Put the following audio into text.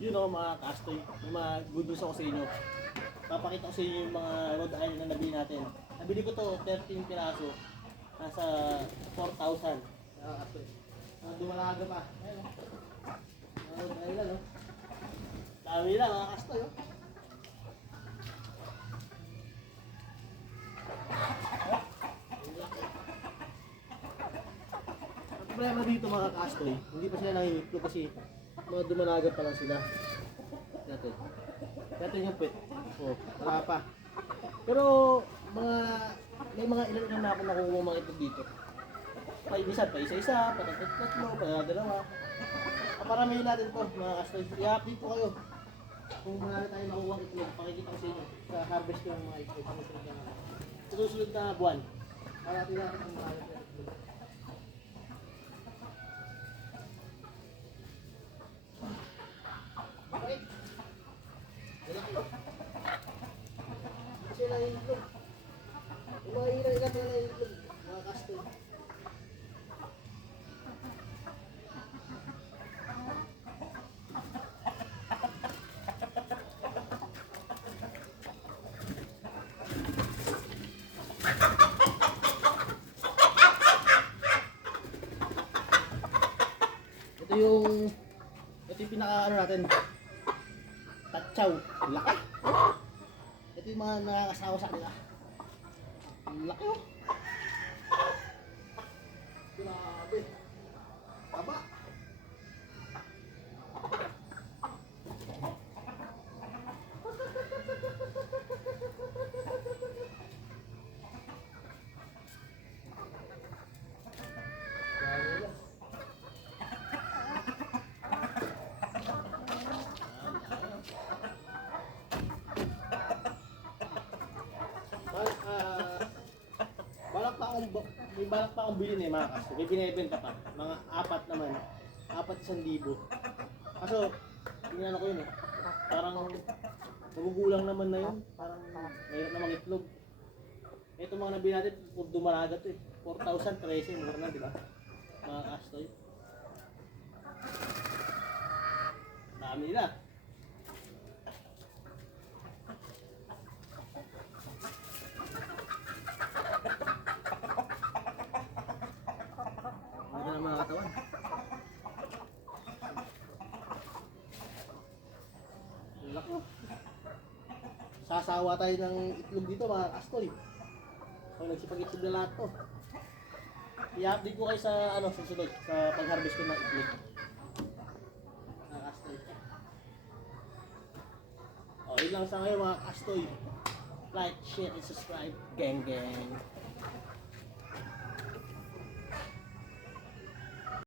Yun o mga kastoy, yung mga good news ako sa inyo. Papakita ko sa inyo yung mga Rhode Island na nabili natin. Nabili ko to 13 piraso. Nasa 4,000. Ah, kastoy. Ah, dumalaga pa. Ayun o. Mga Rhode Island o. Dami lang mga kastoy o. Ang problema dito mga kastoy, hindi pa sila nangingitlo kasi mga dumalaga pa lang sila. Natin. Natin yung pet. Oh, wala pa. Pero mga may mga ilan ilan na ako nakuha mga ito dito. Pa isa, pa isa-isa, pa tatlo, pa dalawa. Aparamihin natin to mga kastoy. I-update ko kayo. Kung marami tayo nakuha itlog, pakikita ko sa inyo sa harvest ko ng mga itlog. Sa susunod na buwan. Para natin natin kung marami tayo itlog. Bakit? Wala ko. Kasi naiitlog. Yung mga ilan-ilan na naiitlog, mga kastoy. Ito yung ito yung pinaka ano natin. Tatsaw. Laki. Ito yung mga nakakasawa sa kanila. Ang Laki oh. Grabe. Taba. Grabe lang. Bal- ah, balak pa akong may balak pa akong bilhin eh mga kaso. May binibenta pa. Mga apat naman. Apat isang libo. Kaso, tingnan ko yun eh. Parang magugulang naman na yun. Parang mayroon namang itlog. Ito mga nabili natin, dumaraga to eh. 4,000, 13, mura na, di ba? Mga kastoy. Dami nila. Katawan. Oh. Sasawa tayo ng itlog dito mga kastoy. Pag nagsipag-itlog na lahat to. I-update ko kayo sa ano sa sunod sa pag-harvest ko ng itlog. Mga kastoy. Oh, yun lang sa ngayon mga kastoy. Like, share, and subscribe. Gang gang.